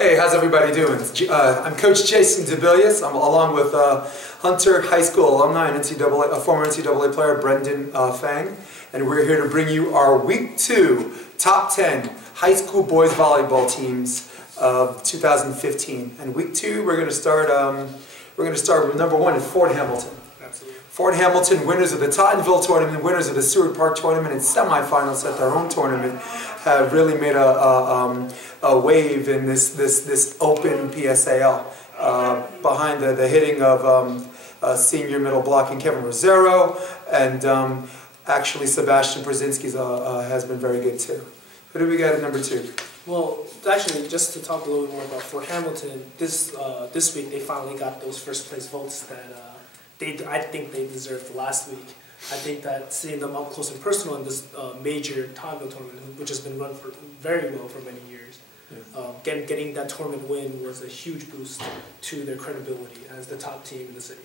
Hey, how's everybody doing? I'm Coach Jason DeBillius. I'm along with Hunter High School alumni and former NCAA player Brendan Fang, and we're here to bring you our Week 2 Top 10 High School Boys Volleyball teams of 2015. And Week 2, we're going to start with number 1 is Fort Hamilton. Absolutely. Fort Hamilton, winners of the Tottenville tournament, winners of the Seward Park tournament, and semifinals at their own tournament, have really made a wave in this open PSAL behind the hitting of senior middle blocking Kevin Rosero, and actually Sebastian Brzezinski has been very good too. Who do we got at number 2? Well, actually, just to talk a little bit more about Fort Hamilton, this week they finally got those first place votes that I think they deserved last week. I think that seeing them up close and personal in this major Tottenville tournament, which has been run very well for many years, getting that tournament win was a huge boost to their credibility as the top team in the city.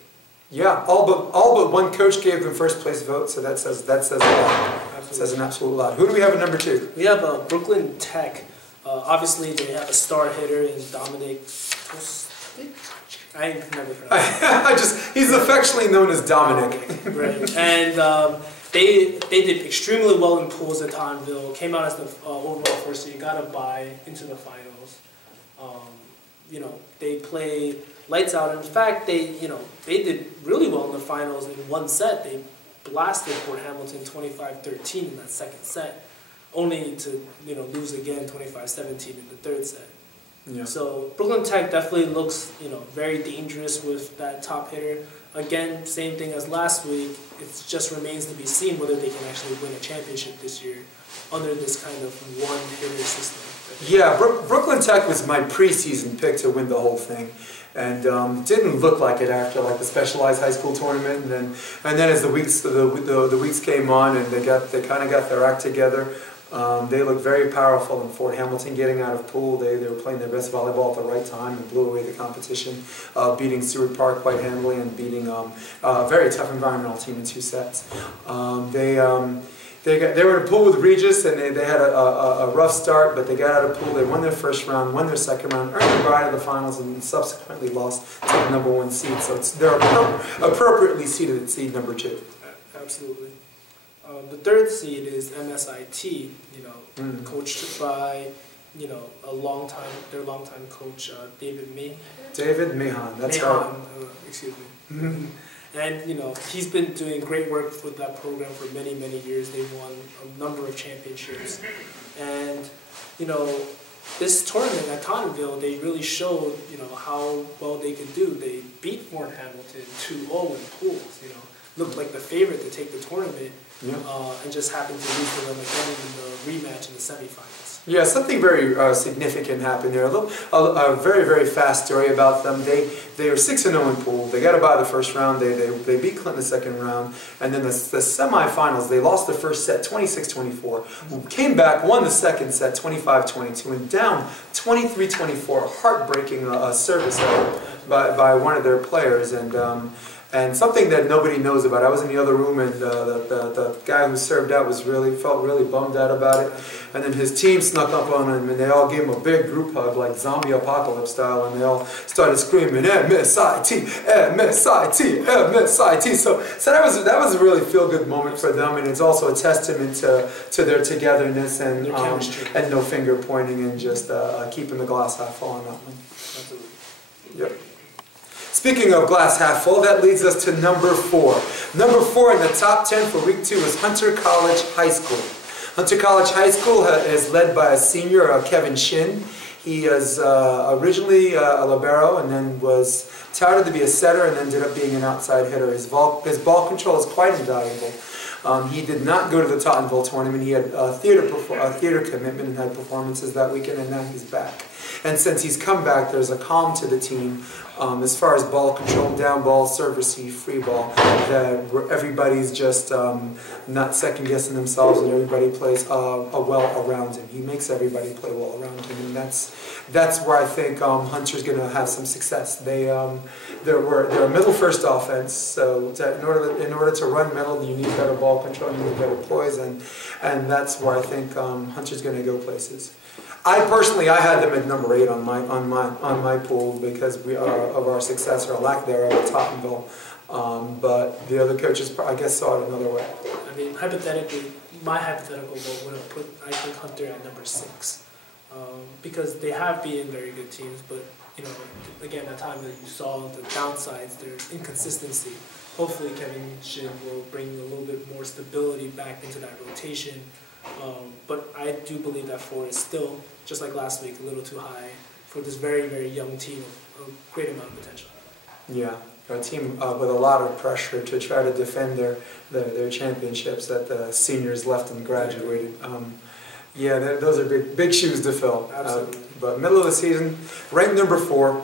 Yeah, all but one coach gave them first place vote, so that says a lot. Absolutely. Says an absolute lot. Who do we have at number 2? We have Brooklyn Tech. Obviously, they have a star hitter in Dominic. I never heard he's affectionately known as Dominic. Right. And they did extremely well in pools at Tottenville, came out as the overall first seed, got a bye into the finals. They played lights out. In fact, they did really well in the finals in one set. They blasted Fort Hamilton 25-13 in that second set, only to lose again 25-17 in the third set. Yeah. So Brooklyn Tech definitely looks very dangerous with that top hitter. Again, same thing as last week. It just remains to be seen whether they can actually win a championship this year under this kind of one hitter system. Yeah, Brooklyn Tech was my preseason pick to win the whole thing, and didn't look like it after the specialized high school tournament, and then as the weeks came on and they kind of got their act together. They looked very powerful in Fort Hamilton getting out of pool. They were playing their best volleyball at the right time and blew away the competition, beating Seward Park quite handily and beating a very tough environmental team in 2 sets. They were in a pool with Regis, and they had a rough start, but they got out of pool. They won their first round, won their second round, earned their bye to the finals, and subsequently lost to the number 1 seed. So they're appropriately seeded at seed number 2. Absolutely. The third seed is MSIT, coached by, their longtime coach, David Mahan, that's right. Excuse me. And, he's been doing great work with that program for many, many years. They've won a number of championships. And, this tournament at Tottenville, they really showed, how well they could do. They beat Fort Hamilton 2-0 in pools, looked like the favorite to take the tournament. Yeah. And just happened to lose to them again in the rematch in the semifinals. Yeah, something very significant happened there. A very, very fast story about them. They were 6-0 in pool. They got by the first round. They beat Clinton the second round. And then the semifinals, they lost the first set 26-24. Came back, won the second set 25-22, and down 23-24. Heartbreaking service error by one of their players. And something that nobody knows about. I was in the other room, and the guy who served out felt really bummed out about it. And then his team snuck up on him, and they all gave him a big group hug, like zombie apocalypse style, and they all started screaming, MSIT, MSIT, MSIT. So that was a really feel-good moment for them, and it's also a testament to their togetherness and no finger pointing and just keeping the glass half full on that one. Absolutely. Yep. Speaking of glass half full, that leads us to number 4. Number 4 in the top 10 for Week 2 is Hunter College High School. Hunter College High School is led by a senior, Kevin Shin. He is originally a libero and then was touted to be a setter and ended up being an outside hitter. His ball control is quite invaluable. He did not go to the Tottenville tournament. He had a theater commitment and had performances that weekend, and now he's back. And since he's come back, there's a calm to the team as far as ball control, down ball, serve, receive, free ball, where everybody's just not second-guessing themselves, and everybody plays well around him. He makes everybody play well around him, and that's where I think Hunter's going to have some success. They're a middle-first offense, so in order to run middle, you need better ball control, you need better poise, and that's where I think Hunter's going to go places. I personally, I had them at number 8 on my pool because of our success or lack thereof at Tottenville. But the other coaches, I guess, saw it another way. I mean, hypothetically, my hypothetical vote would have put, I think, Hunter at number 6. Because they have been very good teams, but, you know, again, at time that you saw the downsides, their inconsistency. Hopefully Kevin Shin will bring a little bit more stability back into that rotation. But I do believe that 4 is still, just like last week, a little too high for this very, very young team of a great amount of potential. Yeah, a team with a lot of pressure to try to defend their championships that the seniors left and graduated. Yeah, those are big shoes to fill. Absolutely. But middle of the season, ranked number 4.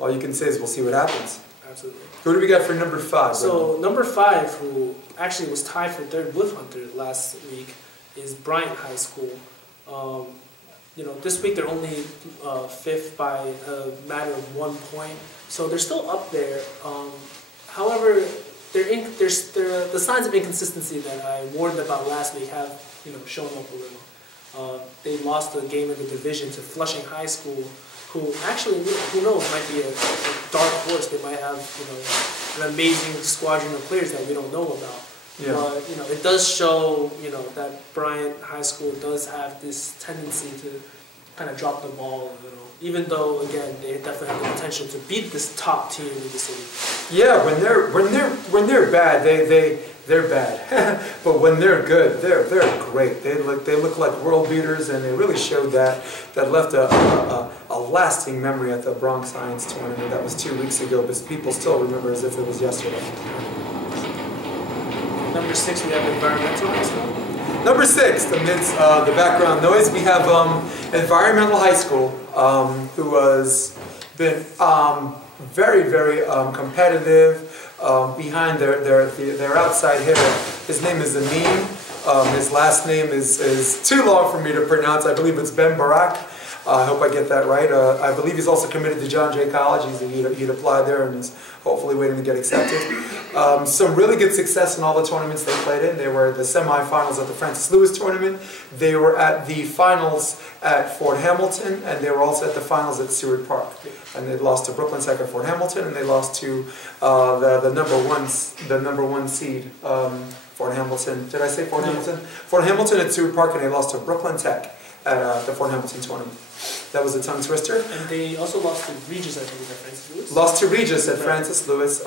All you can say is we'll see what happens. Absolutely. Who do we got for number 5? So number 5, who actually was tied for 3rd with Hunter last week, is Bryant High School. You know, this week they're only 5th by a matter of 1 point, so they're still up there. However, the signs of inconsistency that I warned about last week have, you know, shown up a little. They lost a game in the division to Flushing High School, who actually, who knows, might be a dark horse. They might have, you know, an amazing squadron of players that we don't know about. Yeah. But, you know, it does show, you know, that Bryant High School does have this tendency to kind of drop the ball a little. Even though, again, they definitely have the potential to beat this top team in the city. Yeah, when they're bad, they're bad. But when they're good, they're great. They look like world beaters, and they really showed that left a lasting memory at the Bronx Science Tournament. That was 2 weeks ago, but people still remember as if it was yesterday. Number 6, we have Environmental High School. Number 6, amidst the background noise, we have Environmental High School, who has been very, very competitive behind their outside hitter. His name is Amin. His last name is too long for me to pronounce. I believe it's Ben Barak. I hope I get that right. I believe he's also committed to John Jay College. He'd applied there and is hopefully waiting to get accepted. Some really good success in all the tournaments they played in. They were at the semifinals at the Francis Lewis tournament. They were at the finals at Fort Hamilton, and they were also at the finals at Seward Park. And they lost to Brooklyn Tech at Fort Hamilton, and they lost to the number one seed, Fort Hamilton. Did I say Fort Hamilton? Fort Hamilton at Seward Park, and they lost to Brooklyn Tech at the Fort Hamilton tournament. That was a tongue twister. And they also lost to Regis, I think, at Francis Lewis. Lost to Regis at Francis Lewis,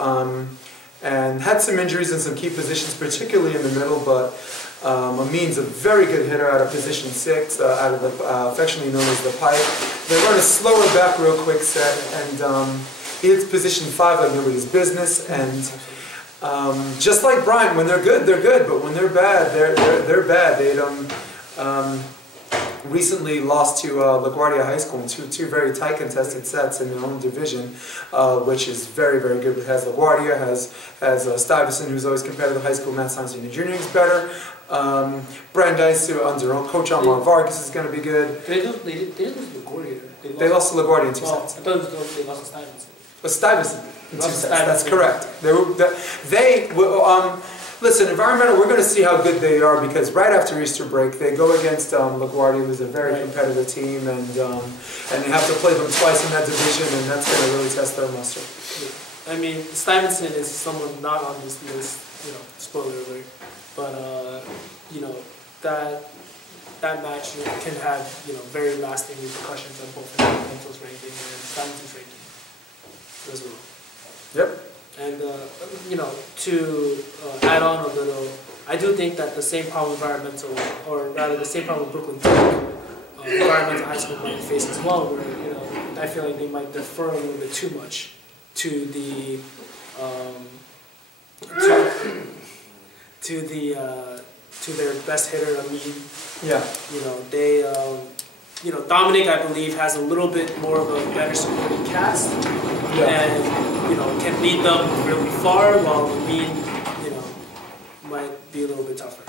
and had some injuries in some key positions, particularly in the middle, but Amin's a very good hitter out of position 6, out of the affectionately known as the pipe. They run a slower back row quick set, and he hits position 5 like nobody's business. And just like Bryant, when they're good, but when they're bad, they're bad. They recently lost to LaGuardia High School in two very tight contested sets in their own division, which is very, very good. It has LaGuardia, has Stuyvesant, who's always competitive high school math, science, and engineering is better. Brandeis, under Coach Omar Vargas, is going to be good. They didn't lose to LaGuardia. They lost to LaGuardia in 2 sets. I thought they lost to Stuyvesant. Stuyvesant in 2 sets. That's correct. Listen, Environmental, we're going to see how good they are, because right after Easter break, they go against LaGuardia, who's a very competitive team, and they have to play them twice in that division, and that's going to really test their muster. Yeah. I mean, Stuyvesant is someone not on this list, you know, spoiler alert, but, you know, that match can have, you know, very lasting repercussions on both Environmental's ranking and Stuyvesant's ranking as well. Yep. And, you know, to add on a little, I do think that the same problem Environmental, or rather the same problem Brooklyn Tech, Environmental High School might face as well, where, you know, I feel like they might defer a little bit too much to the, to their best hitter, I mean. Yeah. You know, they, you know, Dominic, I believe, has a little bit more of a better supporting cast. Yeah. And, you know, can lead them really far, while Amin, you know, might be a little bit tougher.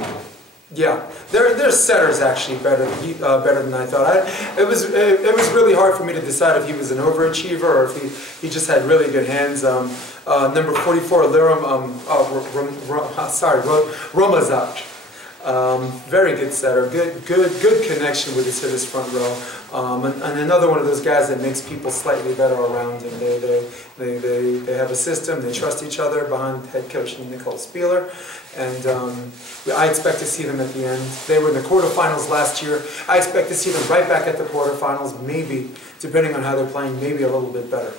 Yeah, their setter's actually better than I thought. It was really hard for me to decide if he was an overachiever or if he just had really good hands. Number 44, Liram, Romazaj. Very good setter, good connection with his hitters front row, and another one of those guys that makes people slightly better around him. They have a system. They trust each other behind head coach Nicole Spieler, and I expect to see them at the end. They were in the quarterfinals last year. I expect to see them right back at the quarterfinals, maybe, depending on how they're playing, maybe a little bit better.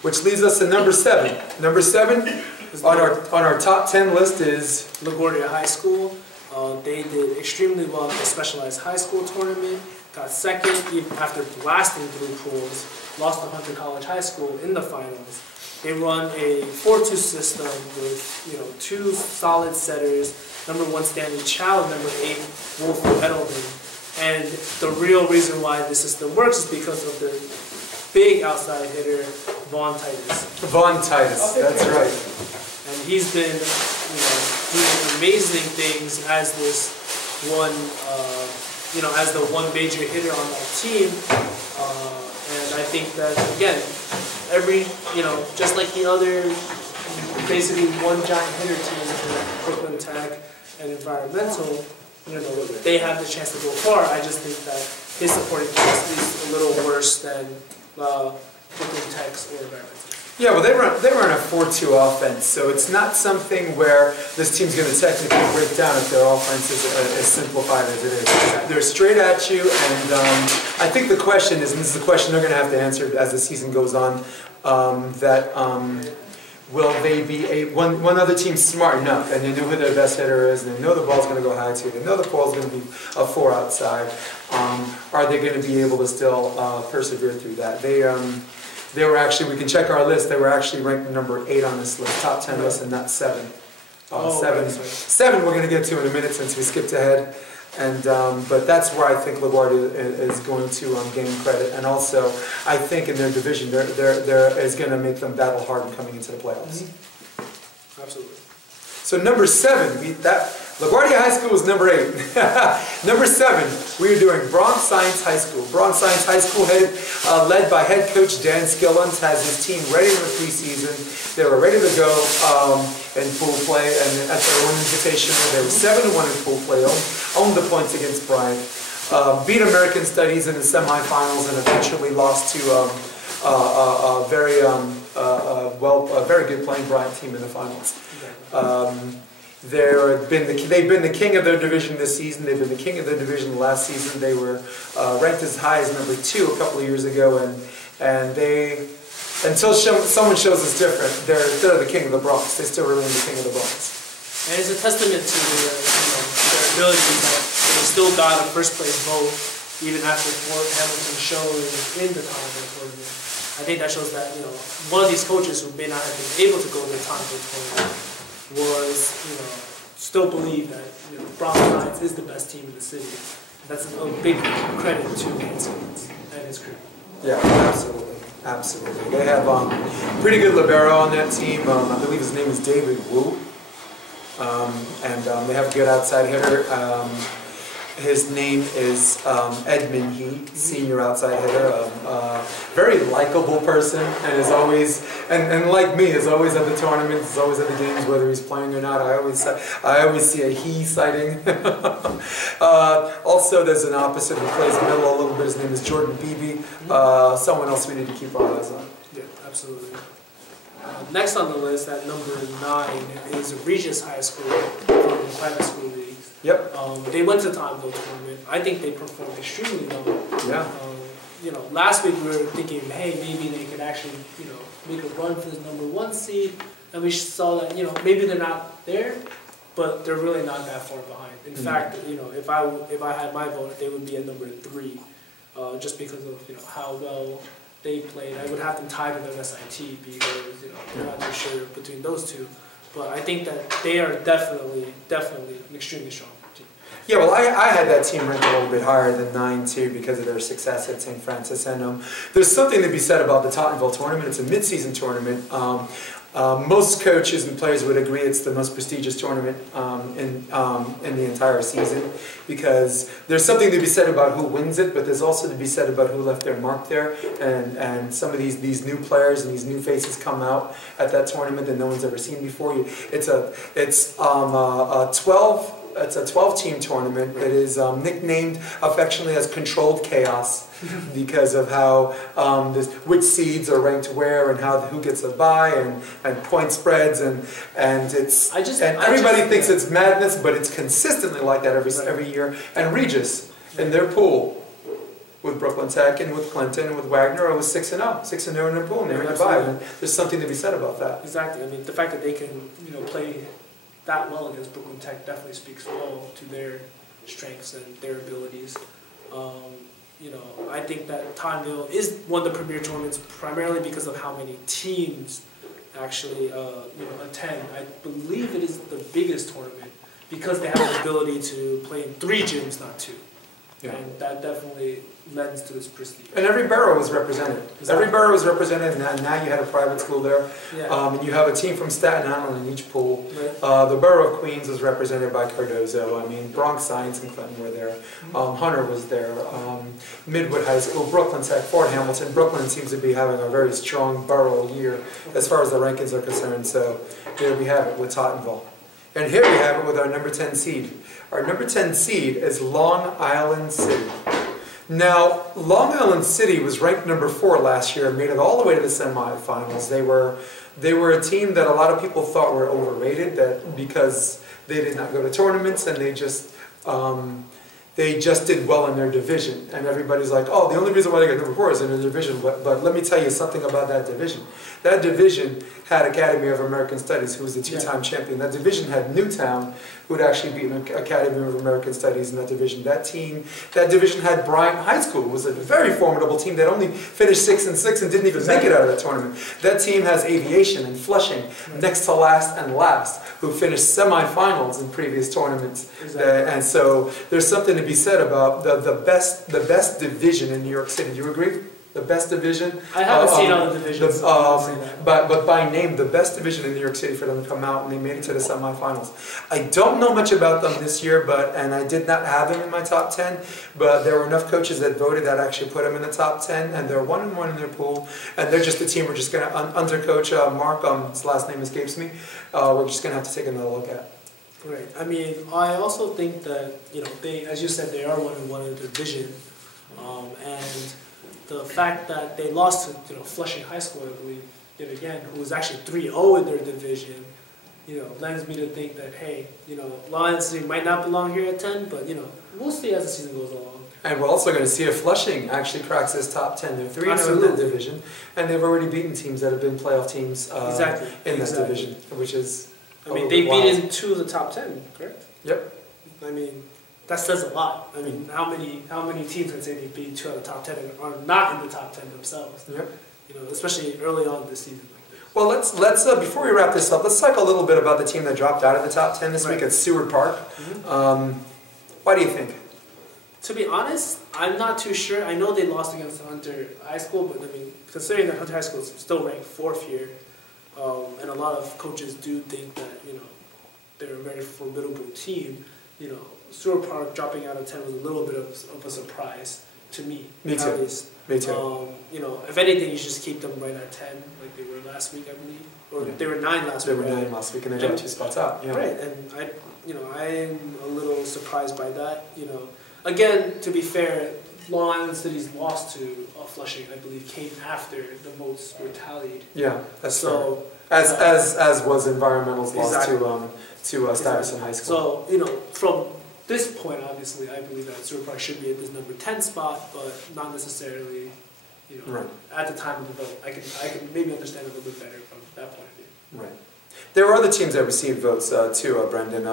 Which leads us to number 7. Number 7 on our top 10 list is LaGuardia High School. They did extremely well in the specialized high school tournament, got second even after blasting through pools, lost to Hunter College High School in the finals. They run a 4-2 system with 2 solid setters, number 1 Stanley Chow, number 8 Wolf Edelman. And the real reason why this system works is because of the big outside hitter, Vaughn Titus. Vaughn Titus, that's right. And he's been doing amazing things as this one, as the one major hitter on that team. And I think that, again, just like the other, basically one giant hitter team, Brooklyn Tech and Environmental, they have the chance to go far. I just think that his supporting cast is a little worse than Brooklyn Tech's or Environmental. Yeah, well, they run a 4-2 offense, so it's not something where this team's going to technically break down if their offense is as simplified as it is. They're straight at you, and I think the question is, and this is a question they're going to have to answer as the season goes on, will they be one other team smart enough, and they know who their best hitter is, and they know the ball's going to go high to, they know the ball's going to be a 4 outside. Are they going to be able to still persevere through that? They were actually, we can check our list, they were actually ranked number 8 on this list, top 10 list, and not 7. 7 we're going to get to in a minute since we skipped ahead. And but that's where I think LaGuardia is going to gain credit, and also I think in their division, there is going to make them battle hard in coming into the playoffs. Mm-hmm. Absolutely. So number 7, LaGuardia High School was number 8. Number 7, we are doing Bronx Science High School. Bronx Science High School, led by head coach Dan Skillens, has his team ready in the preseason. They were ready to go in pool play, and at their own invitation, they were 7-1 in pool play, owned the points against Bryant, beat American Studies in the semifinals, and eventually lost to a very good playing Bryant team in the finals. They've been the king of their division this season. They've been the king of their division last season. They were ranked as high as number 2 a couple of years ago, and they, until someone shows us different, they're the king of the Bronx. They still remain the king of the Bronx. And it's a testament to their ability that they still got a first place vote even after Fort Hamilton showed in the Toronto tournament. I think that shows that one of these coaches who may not have been able to go to the Toronto tournament was, still believe that Bronx Science is the best team in the city. That's a big credit to Nancy and his crew. Yeah, absolutely, absolutely. They have pretty good libero on that team. I believe his name is David Wu, and they have a good outside hitter. His name is Edmund He, senior outside hitter, very likable person, and is always, and like me, is always at the tournaments, is always at the games, whether he's playing or not. I always see a he sighting. Also, there's an opposite who plays middle a little bit. His name is Jordan Beebe. Someone else we need to keep our eyes on. Yeah, absolutely. Next on the list at number 9 is Regis High School from the private school leagues. Yep. They went to the Toronto tournament. I think they performed extremely well. Yeah. Last week we were thinking, hey, maybe they could actually, make a run for the number 1 seed, and we saw that, maybe they're not there, but they're really not that far behind. In fact, if I had my vote, they would be at number 3, just because of how well they played. I would have them tied with MSIT because I'm not too sure between those two. But I think that they are definitely an extremely strong team. Yeah, well, I had that team ranked a little bit higher than 9 too because of their success at St. Francis. And there's something to be said about the Tottenville tournament. It's a mid-season tournament. Most coaches and players would agree it's the most prestigious tournament in the entire season because there's something to be said about who wins it, but there's also to be said about who left their mark there. And some of these new players and these new faces come out at that tournament that no one's ever seen before. It's 12 it's a 12-team tournament. It is nicknamed affectionately as Controlled Chaos because of how which seeds are ranked where and who gets a bye and point spreads and everybody thinks it's madness, but it's consistently like that every year. And Regis in their pool with Brooklyn Tech and with Clinton and with Wagner, it was 6-0, 6-0 in their pool, and they were in the bye. And there's something to be said about that. Exactly. I mean, the fact that they can play that well against Brooklyn Tech definitely speaks well to their strengths and their abilities. I think that Tottenville is one of the premier tournaments primarily because of how many teams actually attend. I believe it is the biggest tournament because they have the ability to play in 3 gyms, not 2. Yeah. And that definitely lends to its prestige. And every borough was represented. Exactly. Every borough was represented, and now you had a private school there. Yeah. And you have a team from Staten Island in each pool. Right. The borough of Queens was represented by Cardozo. I mean, Bronx Science and Clinton were there. Hunter was there. Midwood High School, Brooklyn Tech, Fort Hamilton. Brooklyn seems to be having a very strong borough year as far as the rankings are concerned. So here we have it with Tottenville. And here we have it with our number 10 seed. Our number 10 seed is Long Island City. Now, Long Island City was ranked number 4 last year and made it all the way to the semifinals. They were a team that a lot of people thought were overrated because they did not go to tournaments and they just did well in their division. And everybody's like, oh, the only reason why they got number 4 is in their division. But let me tell you something about that division. That division had Academy of American Studies, who was the 2-time champion. That division had Newtown, who had actually beaten Academy of American Studies in that division. That division had Bryant High School, who was a very formidable team that only finished 6-6 and didn't even make it out of that tournament. That team has Aviation and Flushing, next to last and last, who finished semifinals in previous tournaments. Exactly. And so there's something to be said about the best division in New York City. Do you agree? The best division. I haven't seen all the divisions. But by name, the best division in New York City for them to come out, and they made it to the semifinals. I don't know much about them this year, and I did not have them in my top 10, but there were enough coaches that voted that actually put them in the top 10, and they're 1-1 in their pool, and they're just a team we're just going to undercoach Mark. His last name escapes me. We're just going to have to take another look at. Right. I mean, I also think that they, as you said, they are 1-1 in their division, and the fact that they lost to Flushing High School, I believe, yet again, who was actually 3-0 in their division, lends me to think that, hey, Long Island City might not belong here at 10, but we'll see as the season goes along. And we're also going to see if Flushing actually cracks this top 10. They're 3-0 in that division, and they've already beaten teams that have been playoff teams in that division, which is. I mean, they've beaten 2 of the top 10, correct? Yep. I mean, that says a lot. I mean, how many teams can say they've beaten 2 out of the top 10 and are not in the top 10 themselves? Yep. Especially early on this season. Well, let's before we wrap this up, let's talk a little bit about the team that dropped out of the top 10 this week at Seward Park. Why do you think? To be honest, I'm not too sure. I know they lost against Hunter High School, but I mean, considering that Hunter High School is still ranked 4th here, and a lot of coaches do think that they're a very formidable team. Seward Park dropping out of 10 was a little bit of a surprise to me. Me too. At least. Me too. If anything, you should just keep them right at 10, like they were last week, I believe, or they were 9 last week. They were 9 last week, and they dropped 2 spots out. Yeah. Right, and I'm a little surprised by that. Again, to be fair, Long Island City's loss to Flushing, I believe, came after the votes were tallied. Yeah, that's so. As was Environmental's loss to Stuyvesant High School. So from this point, obviously, I believe that Seward Park should be at this number 10 spot, but not necessarily. At the time of the vote, I can maybe understand it a little bit better from that point of view. Right. There were other teams that received votes too, Brendan.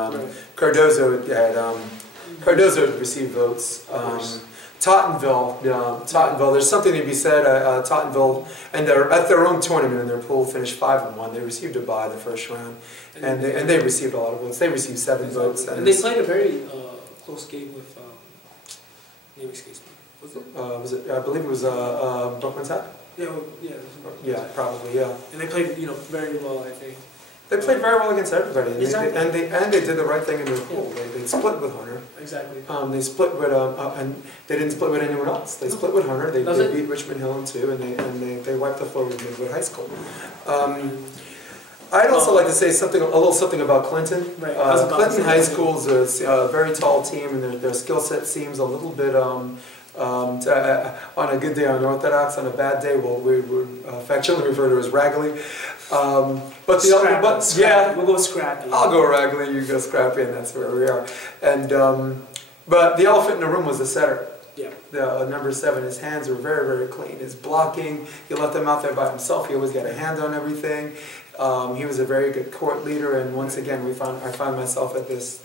Cardozo had received votes. Tottenville, there's something to be said. Tottenville, and they're at their own tournament in their pool, finished 5-1. They received a bye the first round, and they received a lot of votes. They received 7 votes. And they played a very close game with, name escapes me. Was it? I believe it was Brooklyn Tech. Yeah, probably. Yeah. And they played, very well, I think. They played very well against everybody, and they did the right thing in their pool. They split with Hunter. Exactly. They split with and they didn't split with anyone else. They split with Hunter. They beat Richmond Hill in 2, and they wiped the floor with Midwood High School. I'd also like to say something, a little something about Clinton. Right. Clinton High School is a very tall team, and their skill set seems a little bit, on a good day unorthodox, on a bad day, well, we would affectionately refer to as raggedy. But the other, but yeah, we'll go scrappy. I'll go raggedy, you go scrappy, and that's where we are. And but the elephant in the room was the setter. Yeah. The number 7, his hands were very, very clean. His blocking, he left him out there by himself. He always got a hand on everything. He was a very good court leader, and once again, I found myself at this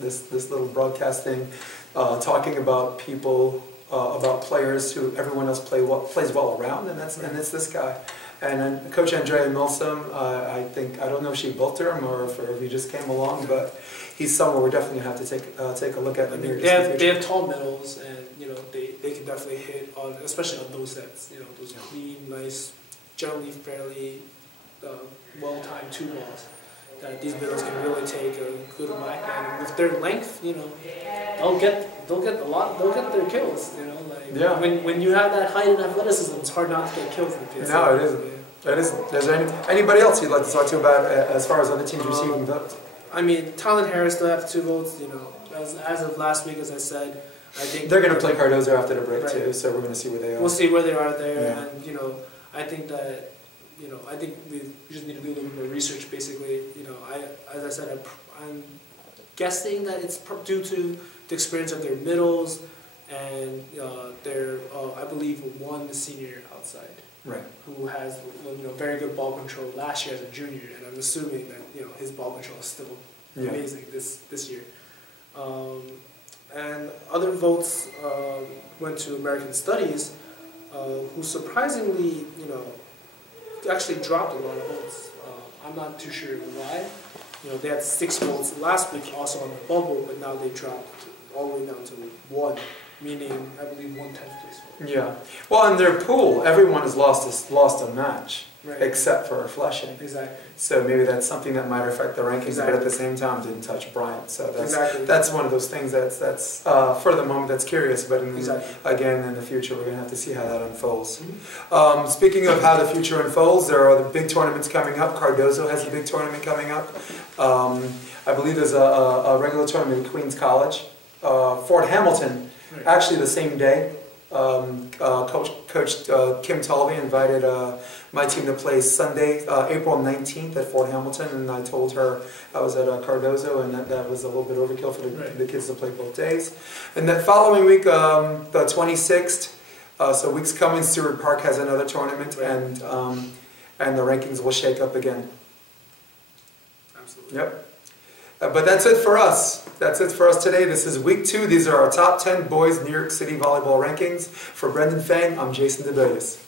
little broadcast thing, talking about people, about players who everyone else plays well around, and it's this guy. And Coach Andrea Milsom, I don't know if she built him or if he just came along, but he's someone we're definitely going to have to take a look at. They have tall middles, and they can definitely hit on, especially on those sets. Those clean, nice, generally fairly well-timed 2 balls that these middles can really take a good whack. And with their length, they'll get their kills. When you have that height and athleticism, it's hard not to get kills in the PSA. No, it isn't. It isn't. Is there anybody else you'd like to talk to about as far as other teams receiving votes? I mean, Tylen Harris still have 2 votes. As of last week, as I said, I think they're going to play Cardozo after the break too, so we're going to see where they are. We'll see where they are there, yeah. And I think that I think we just need to do a little bit more research. Basically, as I said, I'm guessing that it's due to the experience of their middles and their I believe one senior outside. Right. Who has very good ball control last year as a junior, and I'm assuming that his ball control is still amazing this year. And other votes went to American Studies, who surprisingly actually dropped a lot of votes. I'm not too sure why. They had 6 votes last week also on the bubble, but now they dropped all the way down to 1. Meaning, I believe 1/10th place vote. Yeah. Well, in their pool, everyone has lost a match, right, except for Flushing. Exactly. So maybe that's something that might affect the rankings, exactly, but at the same time didn't touch Bryant. So that's exactly, that's one of those things that's for the moment that's curious, but again in the future we're going to have to see how that unfolds. Mm-hmm. Speaking of how the future unfolds, there are the big tournaments coming up. Cardozo has a big tournament coming up. I believe there's a regular tournament at Queens College. Fort Hamilton. Actually, the same day, Coach Kim Tulvey invited my team to play Sunday, April 19th at Fort Hamilton, and I told her I was at Cardozo, and that was a little bit overkill for the kids to play both days. And that following week, the 26th, so weeks coming, Stewart Park has another tournament, and the rankings will shake up again. Absolutely. Yep. But that's it for us. That's it for us today. This is week 2. These are our top 10 boys New York City volleyball rankings. For Brendan Fang, I'm Jason DeBillius.